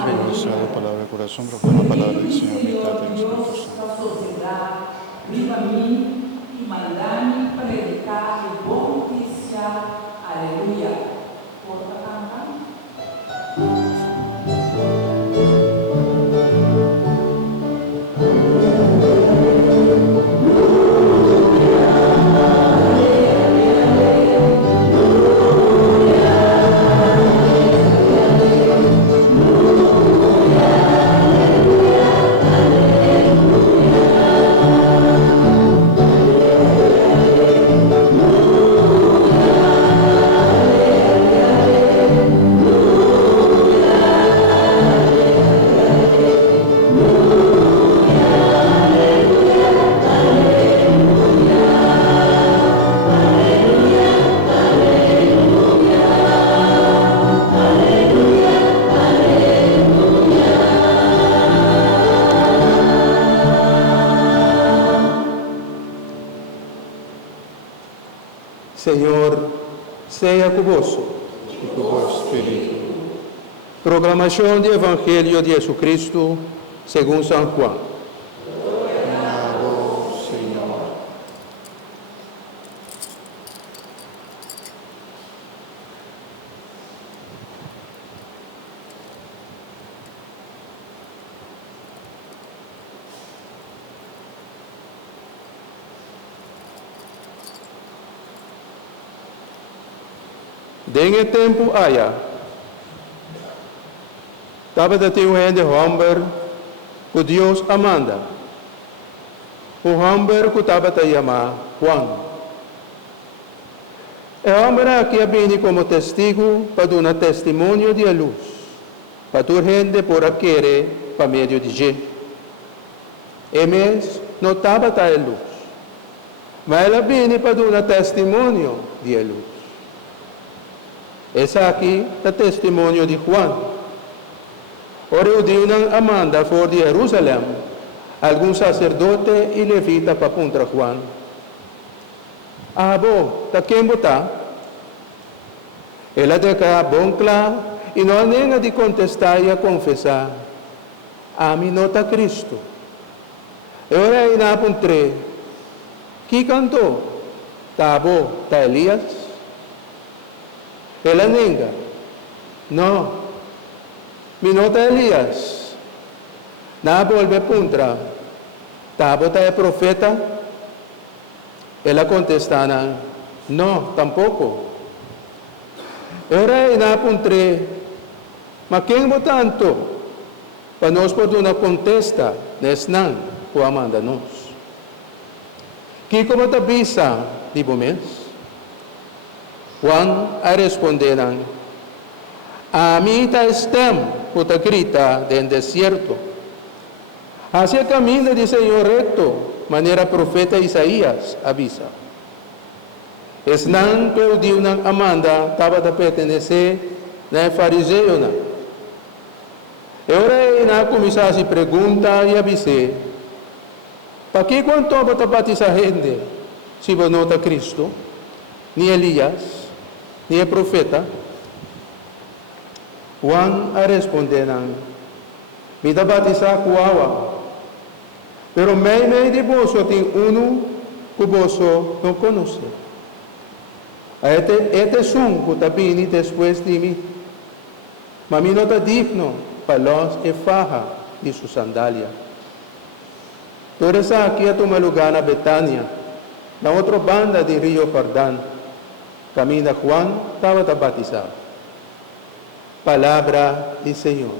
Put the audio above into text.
Señor, sea de palabra de corazón, proclama la palabra del Señor, mitad del Espíritu Santo. Viva a mim e mandar-me predicar a boa notícia. Aleluia. Porta canta. Senhor, seja convosco. Y con tu espíritu. Proclamação do Evangelho de Jesus Cristo, segundo São Juan. A vos, Señor. Dengue tempo aya. Tava de teu rende Humber, que Deus amanda. O Humber que tava te chamar Juan. E Humber aqui vem como testigo para dar testemunho de luz. Para tu rende por aquele para meio de gente. E mesmo não tava te luz. Mas ela vem para dar testemunho de luz. Esse aqui é o testemunho de Juan. Ora o dia não amanda for de Jerusalém, algum sacerdote e levita para contra Juan. Ah, bom, tá quem botar? Ela declara bom claro e não há nem de contestar e a confessar. A mim não está Cristo. E ora aí na apontrei. Que cantou? Tá bom, tá Elias? Ela nega. Não. Minota Elias. Na volve puntra. Tabota é profeta? Ela contestana. Não, tampouco. Ora na puntre. Mas quem tanto? Para nós poder uma contesta. Nesnan, o amanda nós. Que como te bisa, dibo mes? Juan a responderam, a mim está estem, puta grita, del desierto. Hacia camino de Senhor recto, maneira profeta Isaías avisa. Esnan que o Dio ng amanda, estava a pertencer na fariseu na. E ora na começar a se perguntar e avisar, para que quanto para batizar gente, se você não está Cristo, ni Elias, ni el profeta? Juan a responderam, me da batizar com água, pero meio de vós tem que vós não conhece. Este som que está vindo depois de mim, mas me não está digno para nós e faja de sua sandália. Por isso aqui a tomar lugar na Betânia, na outra banda de Rio Jordão. Camina Juan estava a batizar. Palavra do Senhor.